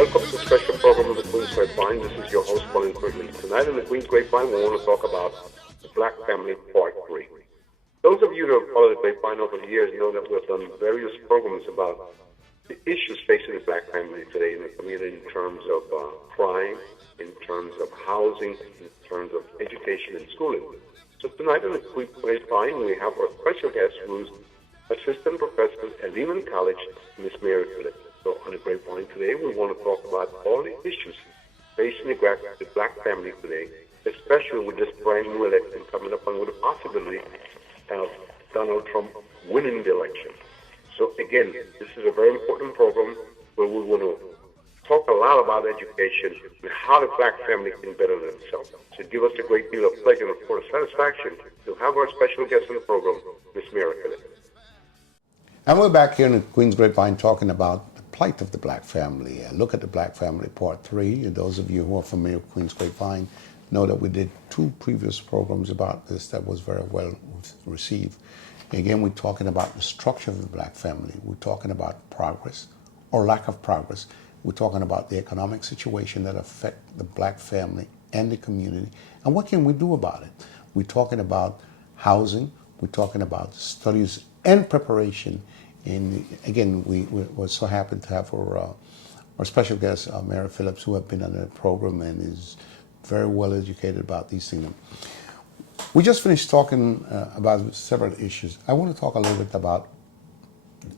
Welcome to a special program of the Queen's Grapevine. This is your host, Colin Quigley. Tonight in the Queen's Grapevine, we want to talk about the Black Family Part 3. Those of you who have followed the Grapevine over the years know that we've done various programs about the issues facing the Black family today in the community in terms of crime, in terms of housing, in terms of education and schooling. So tonight in the Queen's Grapevine, we have our special guest, who's Assistant Professor at Lehman College, Miss Mary Phillips. So on the Grapevine today, we want to talk about all the issues facing the Black family today, especially with this brand new election coming up and with the possibility of Donald Trump winning the election. So again, this is a very important program where we want to talk a lot about education and how the Black family can better themselves. So give us a great deal of pleasure and of course satisfaction to have our special guest on the program, Miss Mary Phillips. And we're back here in the Queen's Grapevine talking about the plight of the Black family. Look at the Black family Part 3. And those of you who are familiar with Queen's Grapevine know that we did 2 previous programs about this that was very well received. Again, we're talking about the structure of the Black family. We're talking about progress or lack of progress. We're talking about the economic situation that affect the Black family and the community. And what can we do about it? We're talking about housing. We're talking about studies and preparation. And again, we're so happy to have our special guest, Mary Phillips, who have been on the program and is very well educated about these things. We just finished talking about several issues. I want to talk a little bit about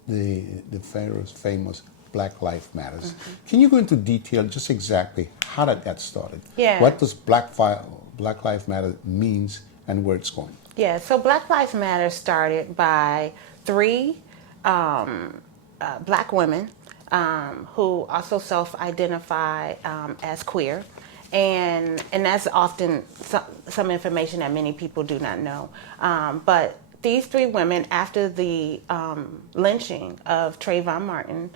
the famous Black Lives Matters. Mm-hmm. Can you go into detail just exactly how that got started? Yeah. What does Black Lives Matter means and where it's going? Yeah, so Black Lives Matter started by 3 Black women who also self-identify as queer. And that's often some information that many people do not know. But these 3 women, after the lynching of Trayvon Martin,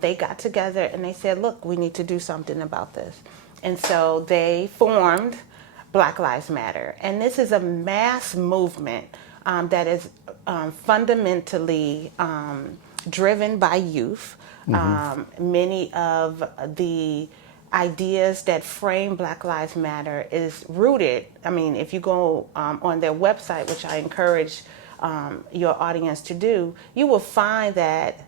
they got together and they said, look, we need to do something about this. And so they formed Black Lives Matter. And this is a mass movement that is fundamentally driven by youth. Mm-hmm. Many of the ideas that frame Black Lives Matter is rooted. I mean, if you go on their website, which I encourage your audience to do, you will find that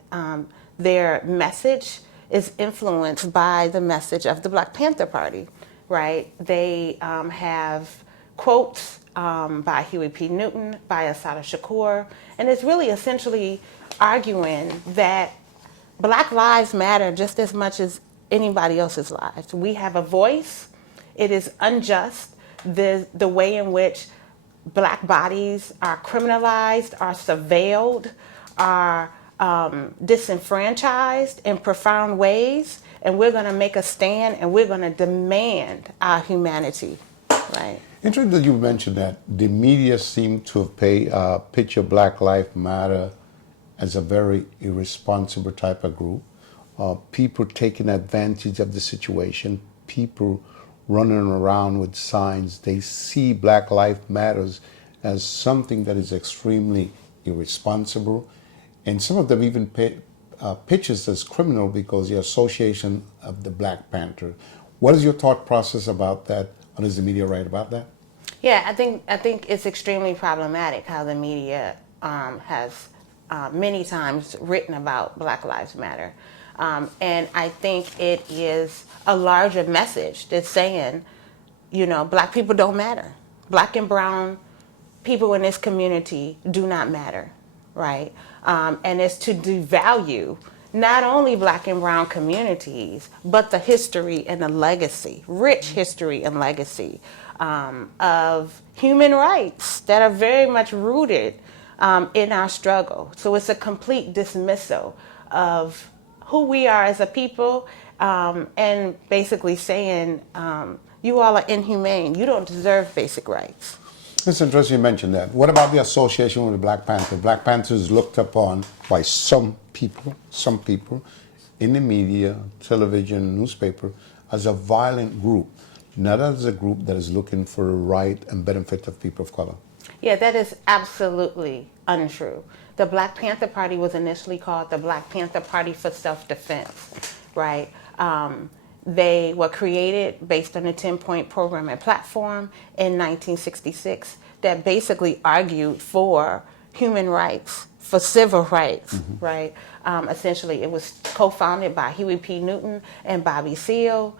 their message is influenced by the message of the Black Panther Party, right? They have quotes by Huey P. Newton, by Assata Shakur, and it's really essentially arguing that Black lives matter just as much as anybody else's lives. We have a voice. It is unjust the way in which Black bodies are criminalized, are surveilled, are disenfranchised in profound ways, and we're going to make a stand and we're going to demand our humanity, right? Interesting that you mentioned that the media seem to have picture Black Lives Matter as a very irresponsible type of group. People taking advantage of the situation, people running around with signs. They see Black Lives Matters as something that is extremely irresponsible. And some of them even pictures as criminal because the association of the Black Panther. What is your thought process about that? Or does the media write about that? Yeah, I think it's extremely problematic how the media has many times written about Black Lives Matter. And I think it is a larger message that's saying, you know, Black people don't matter. Black and brown people in this community do not matter, right? And it's to devalue not only Black and brown communities, but the history and the legacy, rich history and legacy of human rights that are very much rooted in our struggle. So it's a complete dismissal of who we are as a people, and basically saying, you all are inhumane. You don't deserve basic rights. It's interesting you mentioned that. What about the association with the Black Panther? Black Panther is looked upon by some people in the media, television, newspaper, as a violent group, not as a group that is looking for the right and benefit of people of color. Yeah, that is absolutely untrue. The Black Panther Party was initially called the Black Panther Party for Self-Defense, right? They were created based on a 10-point program and platform in 1966 that basically argued for human rights, for civil rights, right? Essentially, it was co-founded by Huey P. Newton and Bobby Seale.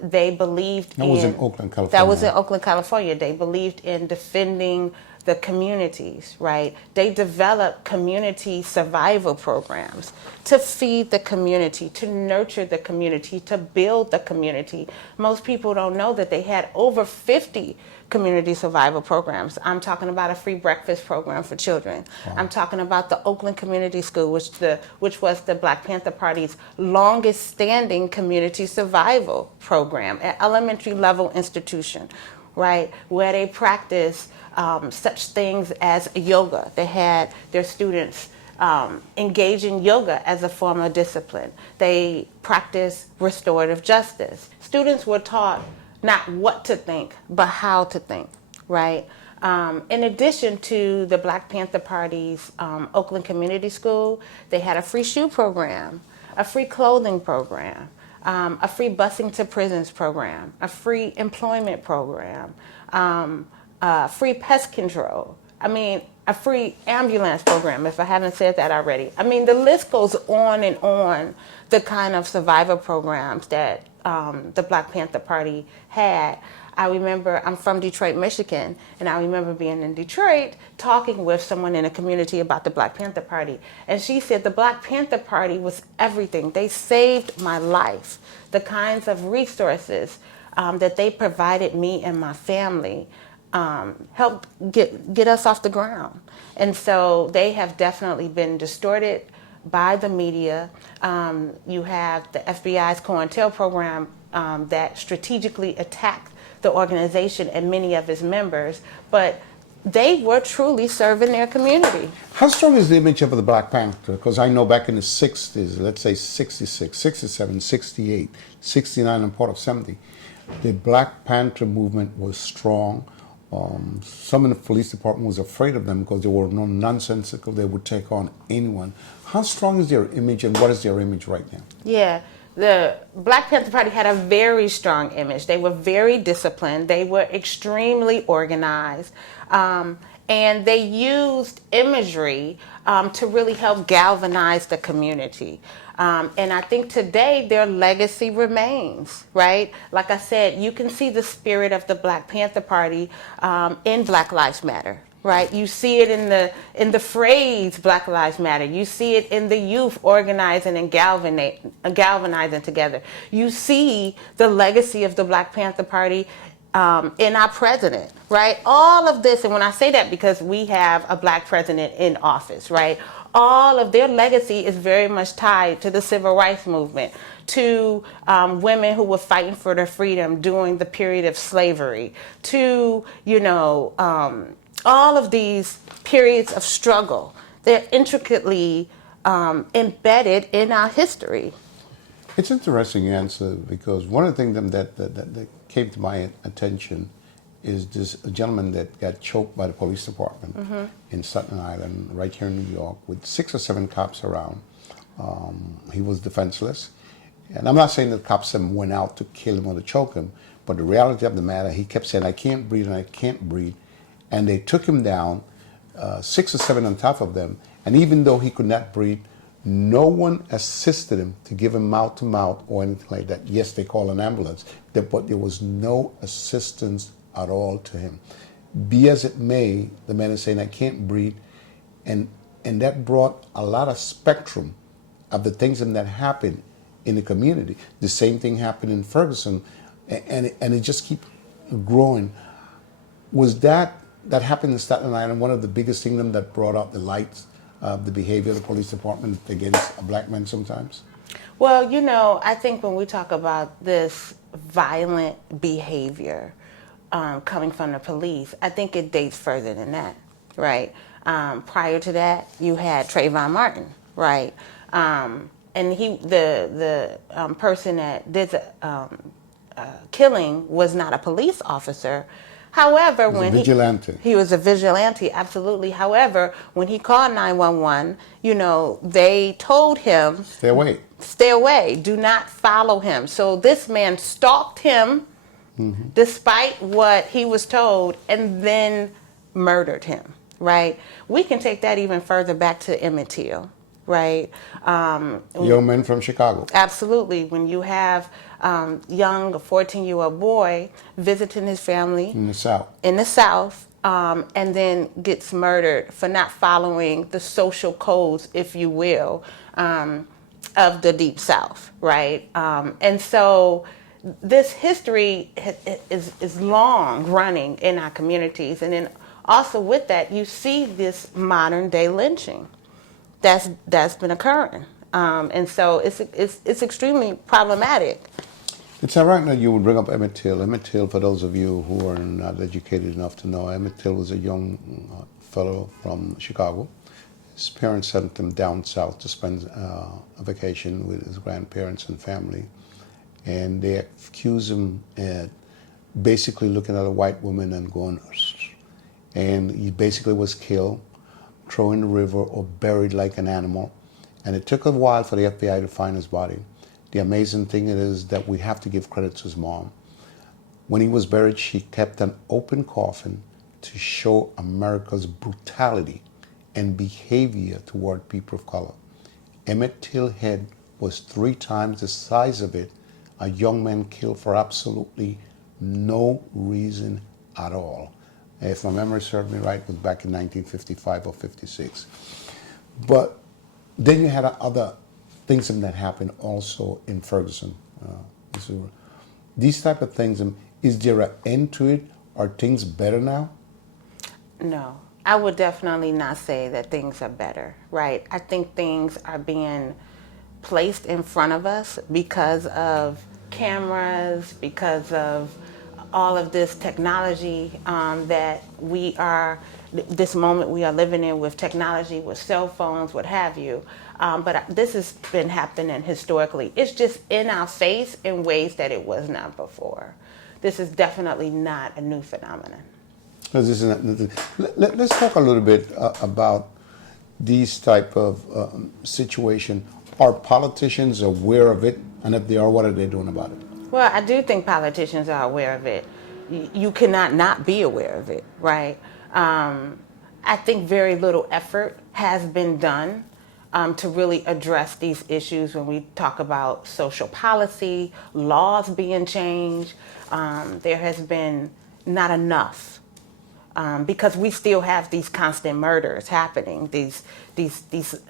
They believed That was in Oakland, California. That was in Oakland, California. They believed in defending the communities, right? They developed community survival programs to feed the community, to nurture the community, to build the community. Most people don't know that they had over 50 community survival programs. I'm talking about a free breakfast program for children. Wow. I'm talking about the Oakland Community School, which was the Black Panther Party's longest standing community survival program, an elementary level institution, right, where they practice such things as yoga. They had their students engage in yoga as a form of discipline. They practice restorative justice. Students were taught not what to think, but how to think, right? In addition to the Black Panther Party's Oakland Community School, they had a free shoe program, a free clothing program, a free busing to prisons program, a free employment program, free pest control. I mean, a free ambulance program, if I haven't said that already. I mean, the list goes on and on, the kind of survivor programs that the Black Panther Party had. I remember, I'm from Detroit, Michigan, and I remember being in Detroit talking with someone in a community about the Black Panther Party. And she said the Black Panther Party was everything. They saved my life. The kinds of resources that they provided me and my family helped get us off the ground. And so they have definitely been distorted by the media. You have the FBI's COINTEL program that strategically attacked the organization and many of its members, but they were truly serving their community. How strong is the image of the Black Panther? Because I know back in the 60s, let's say 66, 67, 68, 69, and part of 70, the Black Panther movement was strong. Some in the police department was afraid of them because they were nonsensical. They would take on anyone. How strong is their image, and what is their image right now? Yeah, the Black Panther Party had a very strong image. They were very disciplined. They were extremely organized. And they used imagery to really help galvanize the community. And I think today their legacy remains, right? Like I said, you can see the spirit of the Black Panther Party in Black Lives Matter, right? You see it in the phrase Black Lives Matter. You see it in the youth organizing and galvanizing together. You see the legacy of the Black Panther Party in our president, right? All of this, and when I say that because we have a Black president in office, right? All of their legacy is very much tied to the civil rights movement, to women who were fighting for their freedom during the period of slavery, to, all of these periods of struggle. They're intricately embedded in our history. It's interesting answer, because one of the things that came to my attention is this gentleman that got choked by the police department in Staten Island, right here in New York, with 6 or 7 cops around. He was defenseless. And I'm not saying that the cops went out to kill him or to choke him, but the reality of the matter, he kept saying, I can't breathe and I can't breathe. And they took him down, 6 or 7 on top of them. And even though he could not breathe, no one assisted him to give him mouth to mouth or anything like that. Yes, they called an ambulance, but there was no assistance at all to him. Be as it may, the man is saying, I can't breathe. And that brought a lot of spectrum of the things that happened in the community. The same thing happened in Ferguson, and it just keeps growing. Was that happened in Staten Island one of the biggest things that brought out the lights of the behavior of the police department against a black man sometimes? Well, I think when we talk about this violent behavior coming from the police, I think it dates further than that, right? Prior to that, you had Trayvon Martin, right? And the person that did the killing was not a police officer. However, when he was a vigilante, absolutely. However, when he called 911, they told him, stay away, do not follow him. So this man stalked him, despite what he was told, and then murdered him, right? We can take that even further back to Emmett Till, right? Young men from Chicago. Absolutely. When you have young, a 14-year-old boy visiting his family in the South, and then gets murdered for not following the social codes, if you will, of the Deep South, right? And so this history is long running in our communities, and then also with that, you see this modern day lynching that's been occurring, and so it's extremely problematic. It's ironic that you would bring up Emmett Till. Emmett Till, for those of you who are not educated enough to know, Emmett Till was a young fellow from Chicago. His parents sent him down south to spend a vacation with his grandparents and family, and they accused him at basically looking at a white woman and going, and he basically was killed, thrown in the river, or buried like an animal. And it took a while for the FBI to find his body. The amazing thing is that we have to give credit to his mom. When he was buried, she kept an open coffin to show America's brutality and behavior toward people of color. Emmett Till's head was 3 times the size of it. A young man killed for absolutely no reason at all. If my memory serves me right, it was back in 1955 or 56. But then you had other things that happened also in Ferguson, Missouri. These type of things, is there an end to it? Are things better now? No, I would definitely not say that things are better, right? I think things are being placed in front of us because of cameras, because of all of this technology that this moment we are living in with technology, with cell phones, what have you. But this has been happening historically. It's just in our face in ways that it was not before. This is definitely not a new phenomenon. Let's talk a little bit about these type of situation. Are politicians aware of it? And if they are, what are they doing about it? Well, I do think politicians are aware of it. You cannot not be aware of it, right? I think very little effort has been done to really address these issues when we talk about social policy, laws being changed. There has been not enough because we still have these constant murders happening, these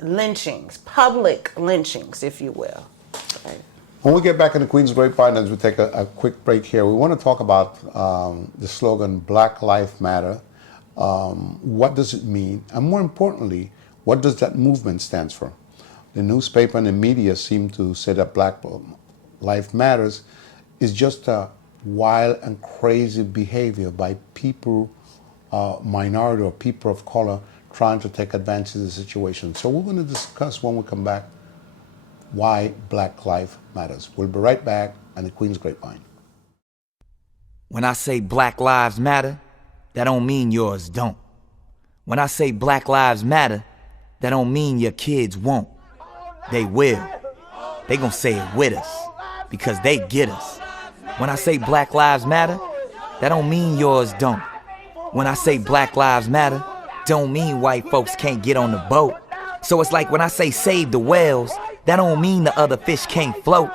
lynchings, public lynchings, if you will. Right. When we get back in the Queen's Grapevine, as we take a quick break here, we want to talk about the slogan, Black Lives Matter. What does it mean? And more importantly, what does that movement stand for? The newspaper and the media seem to say that Black Lives Matters is just a wild and crazy behavior by people, minority or people of color, trying to take advantage of the situation. So we're going to discuss when we come back why Black Lives Matters. We'll be right back on the Queen's Grapevine. When I say Black Lives Matter, that don't mean yours don't. When I say Black Lives Matter, that don't mean your kids won't. They will. They gonna say it with us, because they get us. When I say Black Lives Matter, that don't mean yours don't. When I say Black Lives Matter, don't mean white folks can't get on the boat. So it's like when I say save the whales, that don't mean the other fish can't float.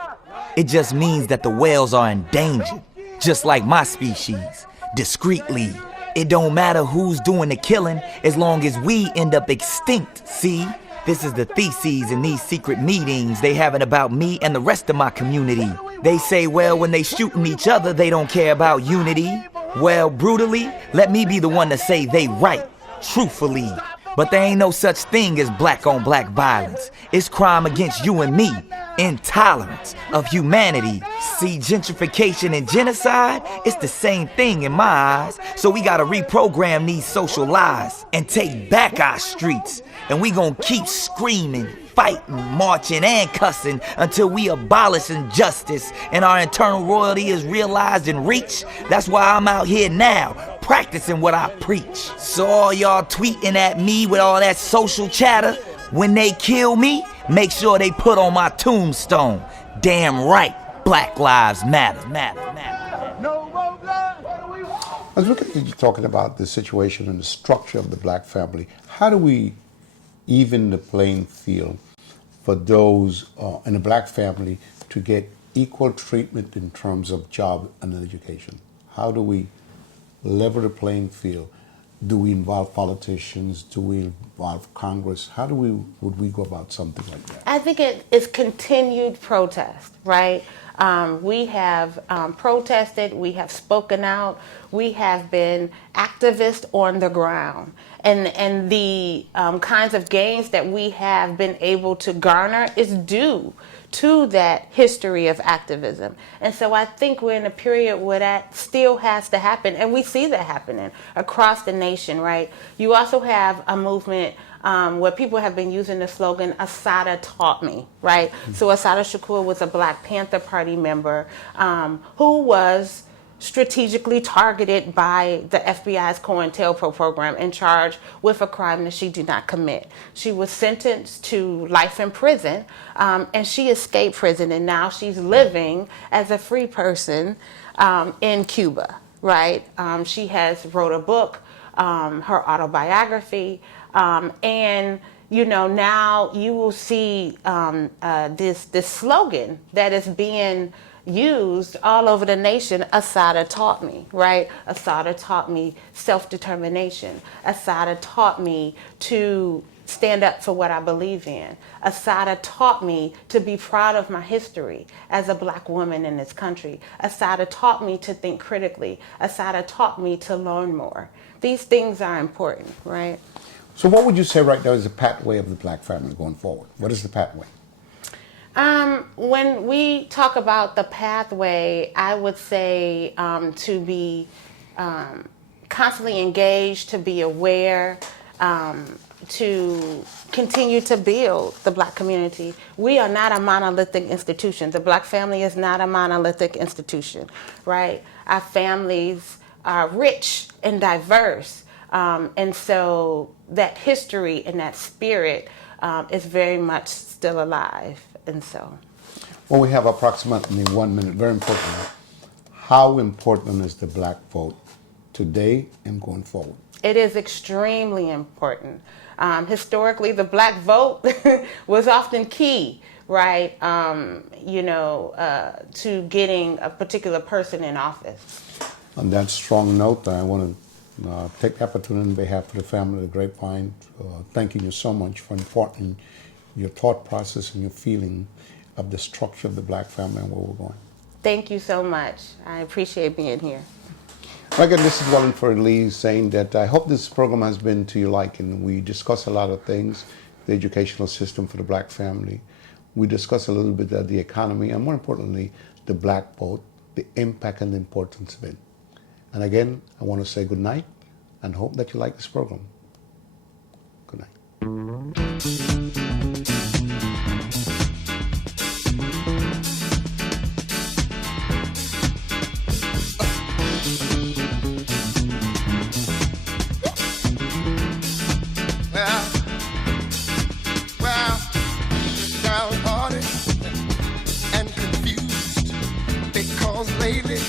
It just means that the whales are endangered, just like my species, discreetly. It don't matter who's doing the killing, as long as we end up extinct, see? This is the theses in these secret meetings they having about me and the rest of my community. They say, well, when they shooting each other, they don't care about unity. Well, brutally, let me be the one to say they right, truthfully. But there ain't no such thing as black on black violence. It's crime against you and me. Intolerance of humanity. See, gentrification and genocide, it's the same thing in my eyes. So we gotta reprogram these social lies and take back our streets. And we gonna keep screaming, fighting, marching, and cussing until we abolish injustice and our internal royalty is realized and reached. That's why I'm out here now, practicing what I preach. So all y'all tweeting at me with all that social chatter, when they kill me, make sure they put on my tombstone, damn right, Black Lives Matter. As we continue talking about the situation and the structure of the black family, how do we even the playing field for those in a black family to get equal treatment in terms of job and education? How do we level the playing field? Do we involve politicians? Do we involve Congress? How do would we go about something like that? I think it is continued protest, right? We have protested, we have spoken out, we have been activists on the ground. And the kinds of gains that we have been able to garner is due to that history of activism. And so I think we're in a period where that still has to happen, and we see that happening across the nation, right? You also have a movement where people have been using the slogan, Assata taught me, right? Mm-hmm. So Assata Shakur was a Black Panther Party member who was strategically targeted by the FBI's COINTELPRO program and charged with a crime that she did not commit. She was sentenced to life in prison, and she escaped prison, and now she's living as a free person in Cuba, right? She has wrote a book, her autobiography, and you know, now you will see this slogan that is being used all over the nation. Assata taught me, right? Assata taught me self-determination. Assata taught me to stand up for what I believe in. Assata taught me to be proud of my history as a Black woman in this country. Assata taught me to think critically. Assata taught me to learn more. These things are important, right? So what would you say right now is the pathway of the black family going forward? What is the pathway? When we talk about the pathway, I would say to be constantly engaged, to be aware, to continue to build the Black community. We are not a monolithic institution. The Black family is not a monolithic institution, right? Our families are rich and diverse, and so that history and that spirit is very much still alive. And so, well, we have approximately 1 minute. Very important. How important is the Black vote today and going forward? It is extremely important. Historically, the Black vote was often key, right? To getting a particular person in office. On that strong note, I want to take the opportunity on behalf of the family of the Grapevine, thanking you so much for imparting your thought process and your feeling of the structure of the Black family and where we're going. Thank you so much. I appreciate being here. Again, this is Wallingford Lee saying that I hope this program has been to your liking. We discuss a lot of things, the educational system for the Black family. We discuss a little bit of the economy and more importantly, the Black vote, the impact and the importance of it. And again, I want to say good night and hope that you like this program. Good night. Downhearted and confused because lately